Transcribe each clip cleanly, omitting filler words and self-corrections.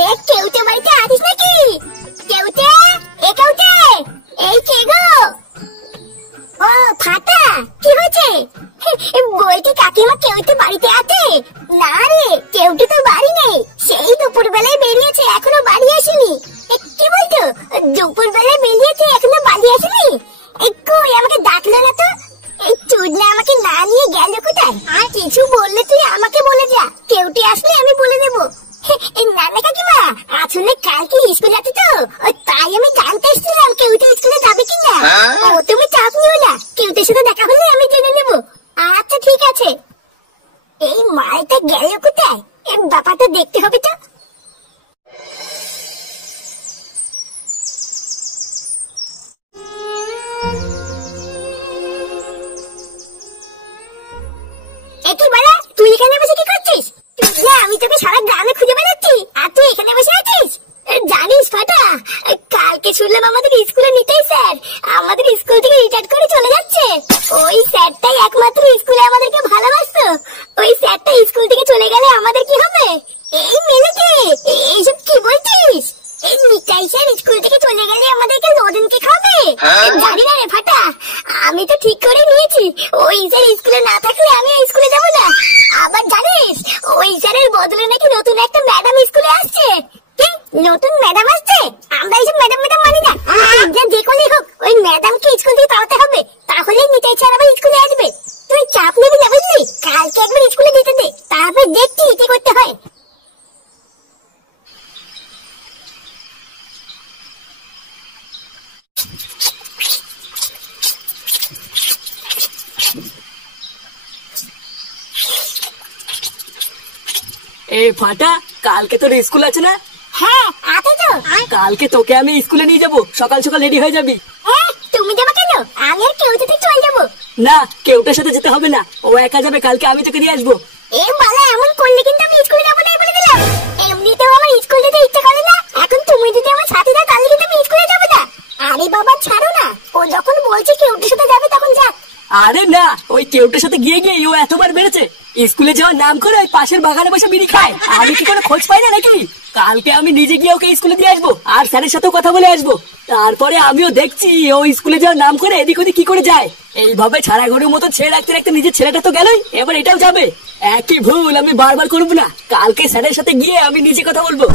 এ কেউতে বাড়িতে আছিস নাকি? কেউতে, এ কেউতে, এই কে গো? ও ফাটা, কি হয়েছে? বলছি কাকিমা কেউতে বাড়িতে আছে? না রে, কেউতে তো বাড়ি নেই, সেই দুপুর বেলায় বেরিয়েছে, এখনো বাড়ি আসেনি। কি বলতো, দুপুর বেলায় বেরিয়েছে, এখনো বাড়ি আসেনি? কই আমাকে ডাকলো না তো? এই চুদনা আমাকে না নিয়ে গেল কোথায়? আর কিছু বললে তুই আমাকে বলে যা, কেউটি আসলে আমি বলে দেবো। না না কাকিমা, আসলে কালকে স্কুল আছে তো, তাই আমি জানতে এসেছিলাম কেউটি স্কুলে যাবে কিনা। ও তুমি চাপ নিও না, কেউটির সাথে দেখা হলে আমি জেনে নেবো। আচ্ছা ঠিক আছে। এই মালটা গেল কোথায়? ব্যাপারটা দেখতে হবে তো। তুই এখানে বসে কি করছিস? আমি তোকে সারা গ্রামে খুঁজে বেড়াচ্ছি, আর তুই এখানে বসে আছিস? জানিস ফাটা, কালকে শুনলাম আমাদের স্কুলে নিতেই স্যার আমাদের স্কুল থেকে রিটায়ার করে চলে যাচ্ছে। ওই স্যারটাই একমাত্র স্কুলে আমাদেরকে ভালোবাসতো। ওই স্যারটা স্কুল থেকে চলে গেলে আমাদের কি হবে? এই মেলেতে এইসব কি বলছিস? এই নিতাই স্যার স্কুল থেকে চলে গেলে আমাদেরকে রোদনকে খাবে? জানি না রে ফাটা, আমি তো ঠিক করে নিয়েছি ওই স্যার স্কুলে না থাকলে আমি স্কুলে যাবো না। আবার জানিস ওই স্যারের বদলে নাকি নতুন একটা ম্যাডাম স্কুলে আসছে। নতুন ম্যাডাম আসছে? আমরা এইসব ম্যাডাম ম্যাডাম মানি না। যে কোনই হোক ওই ম্যাডামকে স্কুল থেকে পাঠাতে হবে, তাহলেই নিতাই স্যার আবার স্কুলে আসবে। তুই চাপ নিবি না বুঝলি, কালকে একবার স্কুলে যেতে দে, তারপর দেখছি কি করতে হয়। এ ফাটা, কালকে তোর স্কুল আছে না? হ্যাঁ আছে তো। কালকে তোকে আমি স্কুলে নিয়ে যাবো, সকাল সকাল রেডি হয়ে যাবি। তুমি যাবে কেন? আমি আর কেউ যেতে চলে যাবো। না, কেউটার সাথে যেতে হবে না, ও একা যাবে, কালকে আমি তোকে নিয়ে আসবো। এ বালা, এমন করলে কিন্তু আমি স্কুলে যাবো না বলে দিলাম। এমনিতেও আমার স্কুল যেতে ইচ্ছা করে না, এখন তুমি যদি আমার সাথে যাও তাহলে কিন্তু আমি স্কুলে যাবো না। আরে বাবা ছাড়ো না, ও যখন বলছে কেউটার সাথে যাবে তখন যাক। আরে না, ওই কেউটার সাথে গিয়ে গিয়ে ও এতবার বেড়েছে, স্কুলে যাওয়ার নাম করে ওই পাশের বাগানে বসে বিড়ি খায়। আমি কি কোনো খোঁজ পাই না নাকি? কালকে আমি নিজে গিয়ে ওকে স্কুলে দিয়ে আসবো, আর স্যারের সাথেও কথা বলে আসবো। তারপরে আমিও দেখছি ও স্কুলে যাওয়ার নাম করে এদিক ওদিক কি করে যায়। এইভাবে ছাড়া গরুর মতো ছেড়ে রাখতে রাখতে নিজের ছেলেটা তো গেলই, এবার এটাও যাবে। একই ভুল আমি বারবার করবো না, কালকে স্যারের সাথে গিয়ে আমি নিজে কথা বলবো।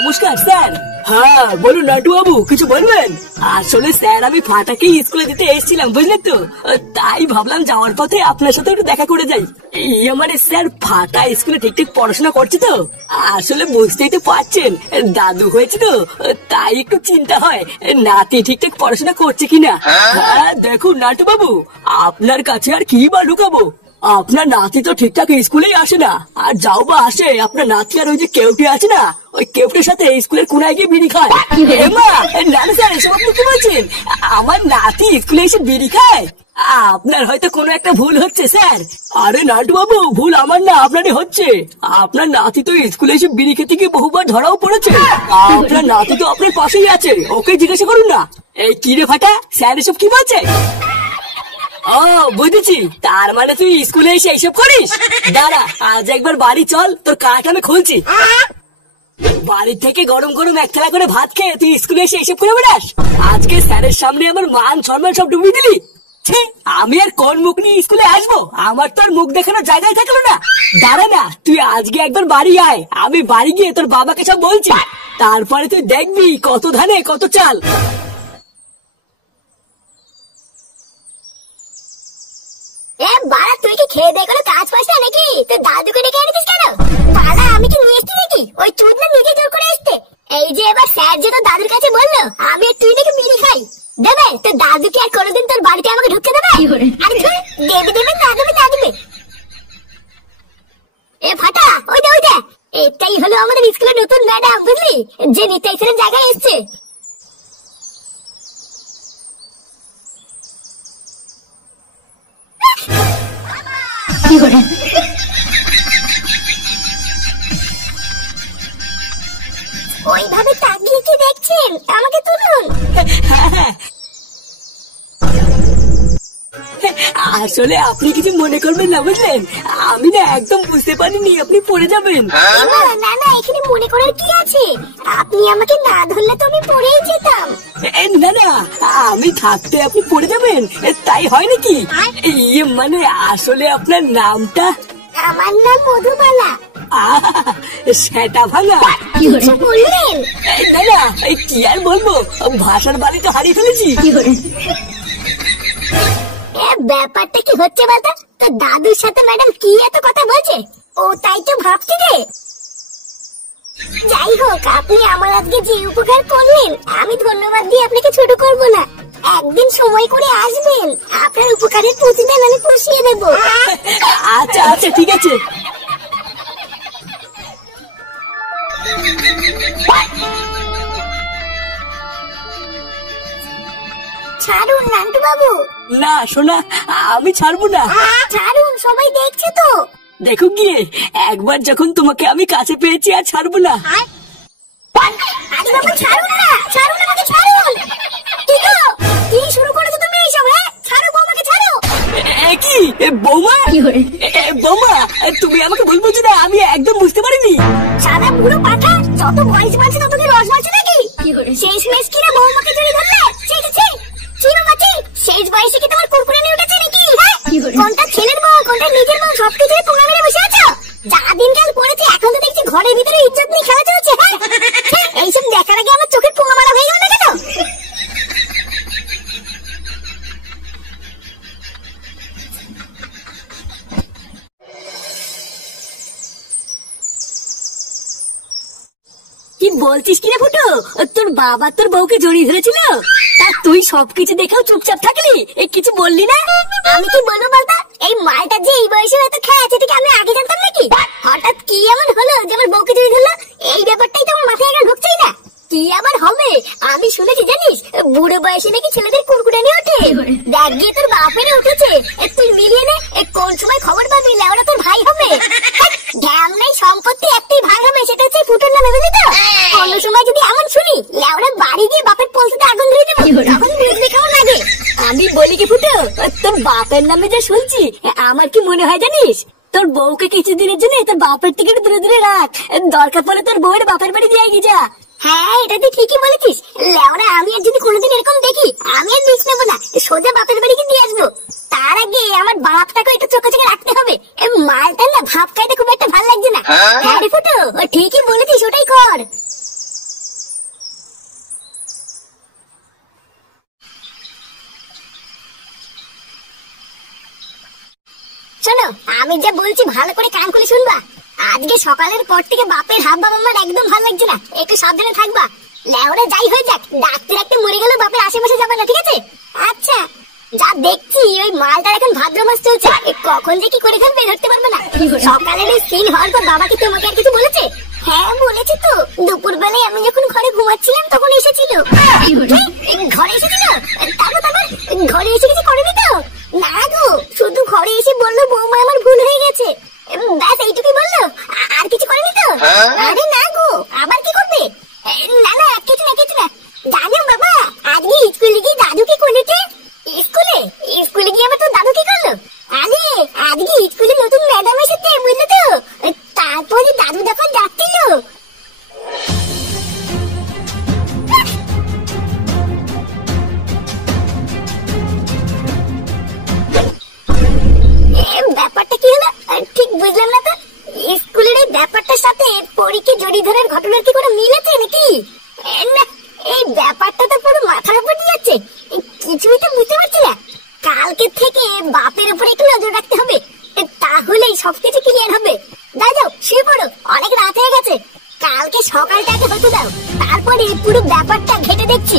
নমস্কার স্যার। হ্যাঁ বলুন নাটু বাবু, কিছু বলবেন? আসলে স্যার আমি ফাটাকে স্কুলে দিতে এসেছিলাম বুঝলেন তো, তাই ভাবলাম যাওয়ার পথে আপনার সাথে একটু দেখা করে যাই। এই আমার স্যার ফাটা স্কুলে ঠিকঠাক পড়াশোনা করছে তো? আসলে বুঝতেই তো পারছেন, দাদু হয়েছে তো, তাই একটু চিন্তা হয় নাতি ঠিকঠাক পড়াশোনা করছে কিনা। হ্যাঁ দেখুন নাটু বাবু, আপনার কাছে আর কি বা লুকাবো, আপনার নাতি তো ঠিকঠাক স্কুলেই আসে না, আর যাও বা আসে আপনার নাতি আর ওই যে কেউটি আছে না, ওই কেউটির সাথে স্কুলের কোনায় গিয়ে বিড়ি খায়। না স্যার, এসব আপনি কি বলছেন? আমার নাতি স্কুলে এসে বিড়ি খায়? আপনার হয়তো কোনো একটা ভুল হচ্ছে স্যার। আরে নাটু বাবু, ভুল আমার না, আপনারই হচ্ছে। আপনার নাতি তো স্কুলে এসে বিড়ি খেতে গিয়ে বহুবার ধরাও পড়েছে। আপনার নাতি তো আপনার পাশেই আছে, ওকে জিজ্ঞাসা করুন না। এই কি রে ফাটা, স্যার এসব কি বলছে? ও বুঝেছি, তার মানে তুই স্কুলে এসে এইসব করিস। দাঁড়া, আজ একবার বাড়ি চল, তোর কাঠ আমি খুলছি। বাড়ি থেকে গরম গরম এক থালা করে ভাত খেয়ে তুই স্কুলে এসে এইসব করে বেড়াস? আজকে স্যারের সামনে আমার মান সম্মান সব ডুবিয়ে দিলি। আমি আর কোন মুখ নিয়ে স্কুলে আসবো? আমার তো আর মুখ দেখানোর জায়গায় থাকলো না। দাঁড়া না, তুই আজকে একবার বাড়ি আয়, আমি বাড়ি গিয়ে তোর বাবাকে সব বলছি, তারপরে তুই দেখবি কত ধানে কত চাল। বাড়া, তুই কি খেয়ে দিয়ে কোনো কাজ পাস না নাকি? তোর দাদুকে ডেকে এনেছিস কেন? বাড়া, আমি কি নিয়ে এসছি নাকি? ওই চুদনা নিজে জোর করে এসছে। এই যে এবার স্যার যে তোর দাদুর কাছে বললো আমি আর তুই নাকি বিড়ি খাই, দেবে তোর দাদুকে আর কোনোদিন তোর বাড়িতে আমাকে ঢুকতে দেবে? আরে দেবে দেবে, না দেবে না দেবে। এ ফাটা, ওই দে এটাই হলো আমাদের স্কুলের নতুন ম্যাডাম, বুঝলি, যে নিতাই স্যারের জায়গায় এসছে। ওইভাবে তুলবেন, আমাকে তুলুন। আসলে আপনি কিছু মনে করবেন না, বুঝলেন? আমি না একদম বুঝতে পারিনি আপনি পড়ে যাবেন। না না, এখানে মনে করার কি আছে? আপনি আমাকে না ধরলে তো আমি পড়েই যেতাম। না না, আমি থাকতে আপনি পড়ে যাবেন তাই হয় নাকি? মানে আসলে আপনার নামটা? আমার নাম মধুবালা। সেটা ভাঙা কিছু বললেন? না না, কি আর বলবো, ভাষার বাড়ি তো হারিয়ে ফেলেছি। ব্যাপারটা কি হচ্ছে বলতো? তো দাদুর সাথে ম্যাডাম কি এত কথা বলছে? ও তাই তো ভাবছি রে। যাই হোক, আপনি আমার আজকে যে উপকার করলেন, আমি ধন্যবাদ দিয়ে আপনাকে ছোট করব না। একদিন সময় করে আসবেন, আপনার উপকারের প্রতিদান আমি পুষিয়ে দেব। আচ্ছা আচ্ছা, ঠিক আছে। ছাড়ুন নান্টু বাবু। না সোনা, আমি ছাড়বো না। ছাড়ুন, সবাই দেখছে তো। দেখো গিয়ে, একবার যখন তোমাকে আমি কাছে পেয়েছি আর ছাড়বো না। আরে বাবা, ছাড়ুন না, ছাড়ুন আমাকে, ছাড়ুন। কি শুরু করেছো তুমি এইসব? ছাড়ো বৌমাকে, ছাড়ো। কি বৌমা? বৌমা, তুমি আমাকে ভুল বুঝছো না, আমি একদম বুঝতে পারিনি। সাদা বুড়ো পাঠা, যত বয়স বাড়ছে তত কি রস বাড়ছে নাকি? শেষ মেশ কিনা বৌমাকে জড়িয়ে ধরলে? শেষ বয়সে কি তোমার কুরকুরে নিয়ে উঠেছে নাকি? কোনটা ছেলের বউ, কোনটা নিজের বউ, সবকিছু পোঙা মেরে বসে আছো। যা দিনকাল পড়েছে, এখন তো দেখছি ঘরের ভিতরে ইজ্জত নিয়ে খেলা চলছে। এইসব দেখার আগে আমার চোখের পোঙা মারা হয়ে গেল না কেন? কি বলছিস কিরে ফুটো? তোর বাবা তোর বউকে জড়িয়ে ধরেছিল, তা তুই সবকিছু দেখেও চুপচাপ থাকলি, কিছু বললি না? আমি কি বলবো বলতো? এই মালটা যে এই বয়সে এত খেয়ে আছে, ঠিক আমি আগে জানতাম নাকি? হঠাৎ কি এমন হলো যে আমার বউকে জড়িয়ে ধরলো? এই ব্যাপারটাই তো আমার মাথায় এখন ঢুকছেই না। কি আবার হবে? আমি শুনেছি জানিস, বুড়ো বয়সে নাকি ছেলেদের কুরকুরে নিয়ে ওঠে। দেখ গিয়ে তোর বাপের উঠেছে, তুই মিলিয়ে নে। কোন সময় খবর পাবি লেওরা তোর ভাই হবে? জ্ঞান নেই, সম্পত্তি একটাই ভাই হবে, সেটা হচ্ছে ফুটোর নামে, বুঝলি তো? কোন সময় যদি এমন শুনি, লেওরা বাড়ি গিয়ে বাপের পলসিতে আগুন ধরে দেবো, তখন বুঝবি কেমন লাগে। আমি বলি কি ফুটো, তোর বাপের নামে যা শুনছি, আমার কি মনে হয় জানিস? তোর বউকে কিছুদিনের জন্য তোর বাপের থেকে দূরে দূরে রাখ, দরকার পড়লে তোর বউয়ের বাপের বাড়ি দিয়ে গিয়ে যা। হ্যাঁ, এটা তুই ঠিকই বলেছিস। লেওরা আমি আর যদি কোনোদিন এরকম দেখি, আমি আর রিস্ক নেবো না, সোজা বাপের বাড়িকে দিয়ে আসবো। তার আগে আমার বাপটাকে একটু চোখে চোখে রাখতে হবে। মালটা না ভাব খাইতে খুব একটা ভালো লাগছে না। হ্যাঁ রে ফুটো, ঠিকই বলেছিস, ওটাই কর। শোনো, আমি যা বলছি ভালো করে কান খুলে শুনবা। আজকে সকালের পর থেকে বাপের হাব ভাব আমার একদম ভালো লাগছে না, একটু সাবধানে থাকবা। লেওরা যাই হয়ে যাক, ডাক্তার একটা মরে গেল, বাপের আশেপাশে যাবে না, ঠিক আছে? আচ্ছা, যা দেখছি ওই মালটার এখন ভাদ্র মাস চলছে, কখন যে কি করে ফেলবে ধরতে পারবে না। সকালের সিন হওয়ার পর বাবা কি তোমাকে আর কিছু বলেছে? হ্যাঁ বলেছি তো, দুপুর বেলায় আমি যখন ঘরে ঘুমাচ্ছিলাম তখন এসেছিল। ঘরে এসেছিল? তারপর ঘরে এসে কিছু করেনি তো? না গো, শুধু ঘরে এসে বললো বৌমা আমার ভুল হয়ে গেছে, ব্যাস এইটুকুই বললো, আর কিছু করেনি তো? আরে না গো, আবার কি করবে? না না, কিছু না কিছু না। জানো বাবা, আজকে স্কুলে গিয়ে দাদু কি করেছে? স্কুলে গিয়ে আবার তোর দাদু কি করলো? আরে আজকে স্কুলে নতুন ম্যাডাম এসেছে, বুঝলে তো? তারপরে দাদু যখন ডাকছিল, ব্যাপারটা কি হলো ঠিক বুঝলাম না তো। স্কুলের এই ব্যাপারটার সাথে পরীকে জড়িয়ে ধরার ঘটনার কি কোনো মিল আছে নাকি? না, এই ব্যাপারটা তো পুরো মাথার উপর দিয়ে যাচ্ছে, কিছুই তো বুঝতে পারছি না। কালকে থেকে বাপের উপরে একটু নজর রাখতে হবে, তাহলেই সবকিছু ক্লিয়ার হবে। দাঁড়াও, শুয়ে পড়ো, অনেক রাত হয়ে গেছে। কালকে সকালটাকে হতে দাও, তারপরে পুরো ব্যাপারটা ঘেটে দেখছি।